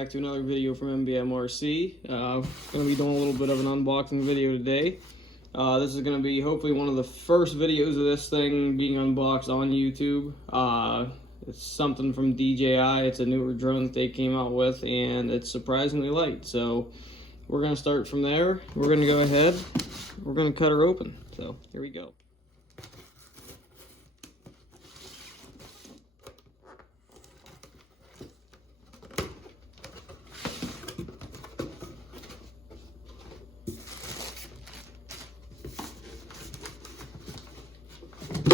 back to another video from MBMRC. Going to be doing a little bit of an unboxing video today. This is going to be hopefully one of the first videos of this thing being unboxed on YouTube. It's something from DJI. It's a newer drone that they came out with, and it's surprisingly light. So we're going to start from there. We're going to go ahead. We're going to cut her open. So here we go.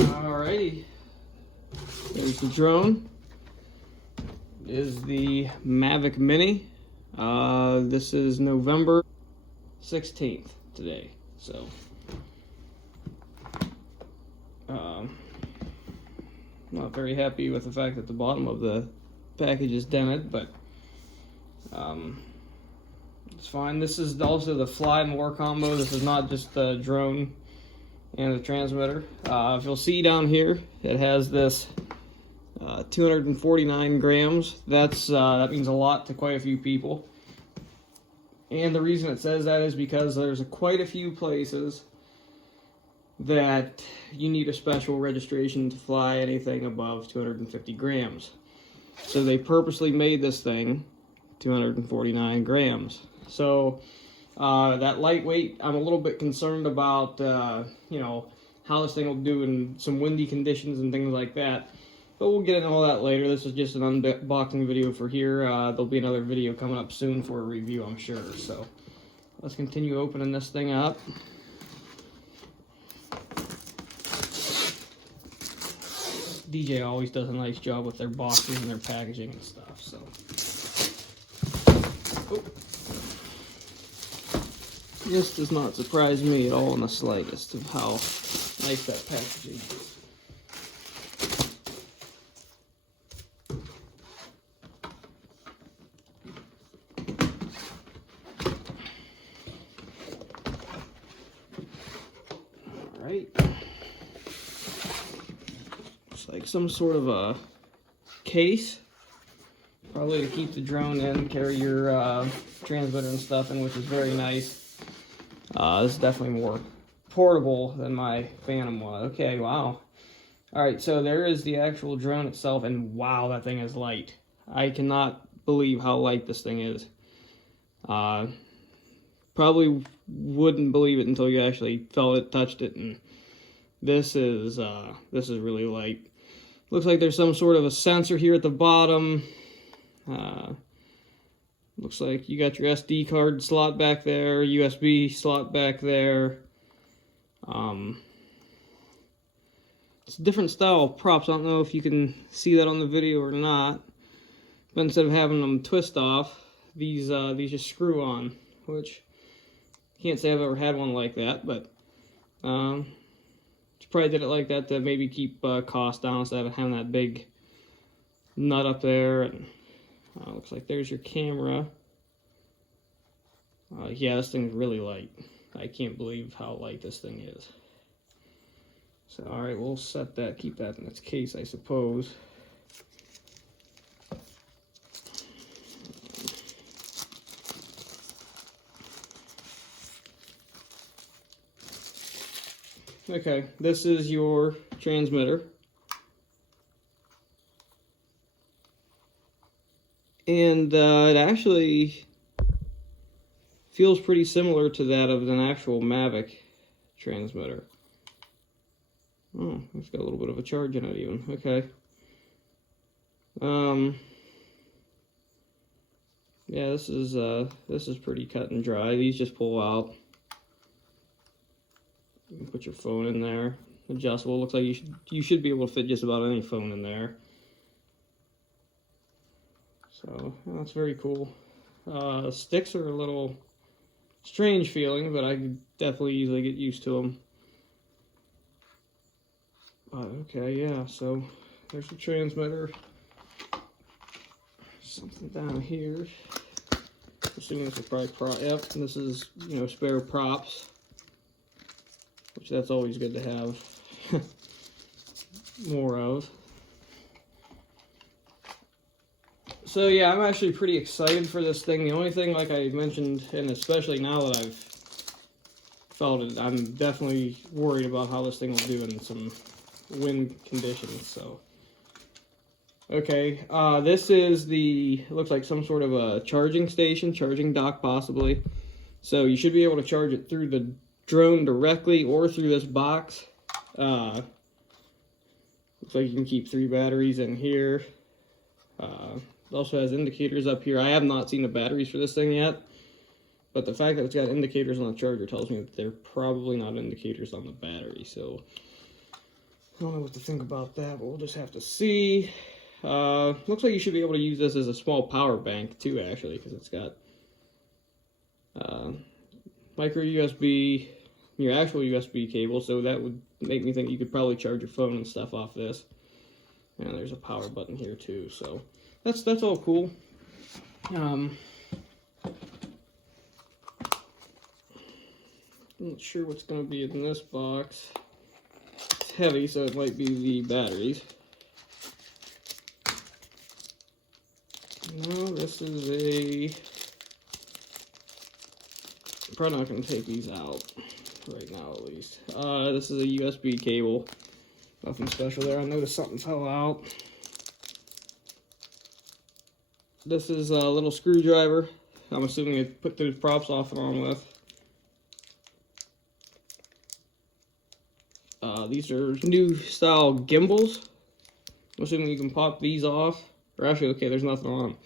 Alrighty, there's the drone. It is the Mavic Mini. This is November 16th today, so not very happy with the fact that the bottom of the package is dented, but it's fine. This is also the fly more combo. This is not just the drone and the transmitter. If you'll see down here, it has this 249 grams. That means a lot to quite a few people. And the reason it says that is because there's quite a few places that you need a special registration to fly anything above 250 grams. So they purposely made this thing 249 grams. So that lightweight, I'm a little bit concerned about, you know, how this thing will do in some windy conditions and things like that. But we'll get into all that later. This is just an unboxing video for here. There'll be another video coming up soon for a review, I'm sure. So let's continue opening this thing up. DJ always does a nice job with their boxes and their packaging and stuff. So. Oh. This does not surprise me at all in the slightest of how nice that packaging is. Alright. Looks like some sort of a case. Probably to keep the drone in, carry your transmitter and stuff in, which is very nice. This is definitely more portable than my Phantom was. Okay, wow. Alright, so there is the actual drone itself, and wow, that thing is light. I cannot believe how light this thing is. Probably wouldn't believe it until you actually felt it, touched it, and this is really light. Looks like there's some sort of a sensor here at the bottom. Looks like you got your SD card slot back there, USB slot back there. It's a different style of props. I don't know if you can see that on the video or not. But instead of having them twist off, these just screw on, which I can't say I've ever had one like that, but just probably did it like that to maybe keep costs down instead of having that big nut up there. And looks like there's your camera. Yeah, this thing's really light. I can't believe how light this thing is. So, alright, we'll set that, keep that in its case, I suppose. Okay, this is your transmitter. And it actually feels pretty similar to that of an actual Mavic transmitter. Oh, it's got a little bit of a charge in it even. Okay. Yeah, this is pretty cut and dry. These just pull out. You can put your phone in there. Adjustable. Looks like you should be able to fit just about any phone in there. So that's very cool. Sticks are a little strange feeling, but I could definitely easily get used to them. Okay, yeah, so there's the transmitter. Something down here. Assuming this is probably yep, and this is, you know, spare props, which that's always good to have more of. So yeah, I'm actually pretty excited for this thing. The only thing, like I mentioned, and especially now that I've felt it, I'm definitely worried about how this thing will do in some wind conditions. So, okay, this is it looks like some sort of a charging station, charging dock possibly. So you should be able to charge it through the drone directly or through this box. Looks like you can keep 3 batteries in here. It also has indicators up here. I have not seen the batteries for this thing yet, but the fact that it's got indicators on the charger tells me that they're probably not indicators on the battery. So I don't know what to think about that, but we'll just have to see. Looks like you should be able to use this as a small power bank too, actually, because it's got micro USB, your actual USB cable, so that would make me think you could probably charge your phone and stuff off this. And there's a power button here too, so that's all cool. I'm not sure what's going to be in this box. It's heavy, so it might be the batteries. No, this is I'm probably not going to take these out right now, at least. This is a USB cable. Nothing special there. I noticed something fell out. This is a little screwdriver. I'm assuming they put those props off and on with. These are new style gimbals. I'm assuming you can pop these off. Or actually, okay, there's nothing on them.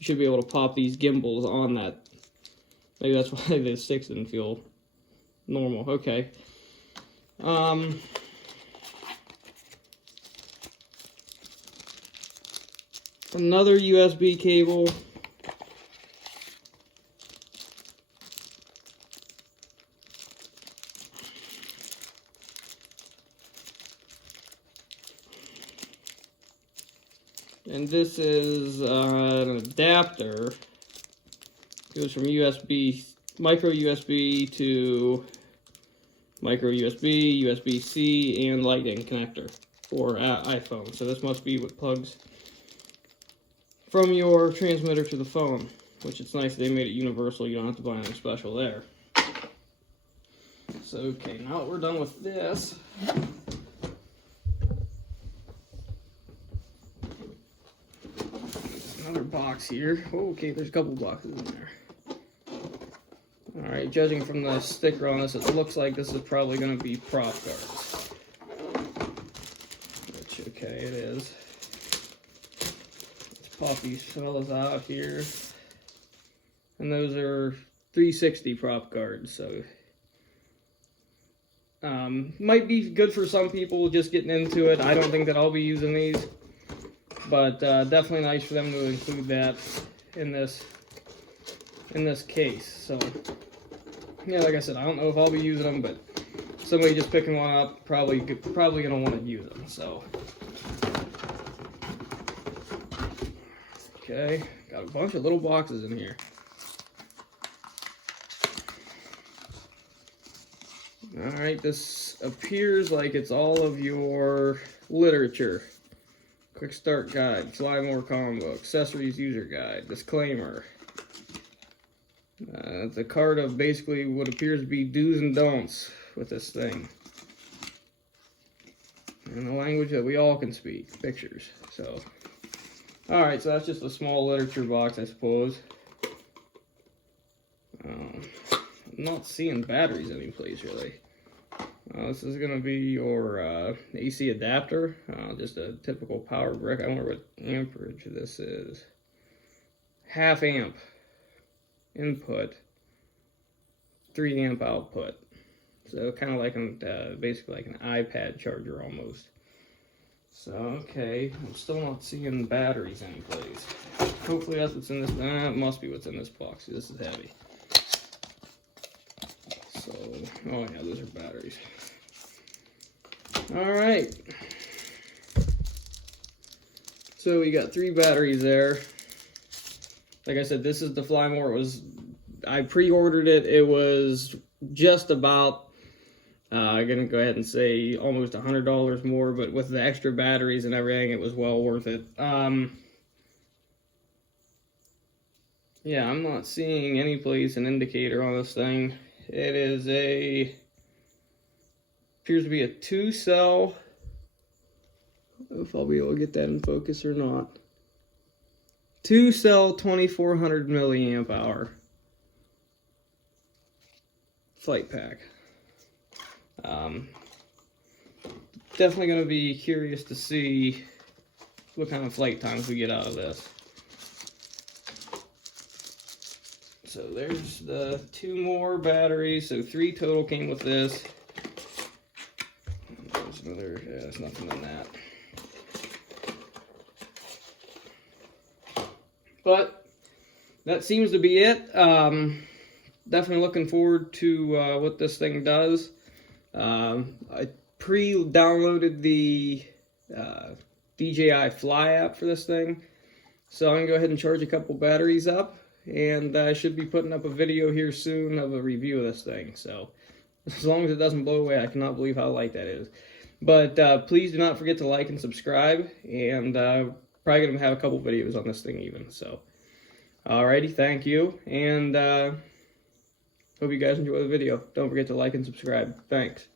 You should be able to pop these gimbals on that. Maybe that's why the sticks didn't feel normal. Okay. Another USB cable. And this is an adapter. It goes from micro USB to micro USB, USB-C, and Lightning connector for iPhone. So this must be what plugs from your transmitter to the phone, which it's nice they made it universal. You don't have to buy anything special there. So, okay, now that we're done with this, another box here. Oh, okay, there's a couple boxes in there. Alright, judging from the sticker on this, it looks like this is probably going to be prop guards. Which, okay, it is. Let's pop these fellas out here. And those are 360 prop guards, so might be good for some people just getting into it. I don't think that I'll be using these, but definitely nice for them to include that in this case. So yeah, like I said, I don't know if I'll be using them, but somebody just picking one up probably gonna want to use them. So okay, got a bunch of little boxes in here. Alright, this appears like it's all of your literature. Quick start guide, Fly More combo, accessories user guide, disclaimer. It's a card of basically what appears to be do's and don'ts with this thing. In a language that we all can speak, pictures. So, alright, so that's just a small literature box, I suppose. I'm not seeing batteries anyplace, really. This is going to be your AC adapter, just a typical power brick. I wonder what amperage this is. 0.5 amp input, 3 amp output. So kind of like basically like an iPad charger almost. So okay, I'm still not seeing batteries anyplace. Hopefully that's what's in this. It must be what's in this box. This is heavy. So, oh yeah, those are batteries. Alright. So we got 3 batteries there. Like I said, this is the Fly More. I pre-ordered it. It was just about, I'm going to go ahead and say almost $100 more, but with the extra batteries and everything, it was well worth it. Yeah, I'm not seeing any place an indicator on this thing. It is appears to be a 2-cell. I don't know if I'll be able to get that in focus or not. 2-cell 2400 milliamp hour flight pack. Definitely going to be curious to see what kind of flight times we get out of this. So there's the 2 more batteries, so 3 total came with this. There's another, yeah, there's nothing in that. But that seems to be it. Definitely looking forward to what this thing does. I pre-downloaded the DJI Fly app for this thing, so I'm gonna go ahead and charge a couple batteries up, and I should be putting up a video here soon of a review of this thing. So as long as it doesn't blow away, I cannot believe how light that is. But please do not forget to like and subscribe, and probably gonna have a couple videos on this thing even. So alrighty, thank you, and hope you guys enjoy the video. Don't forget to like and subscribe. Thanks.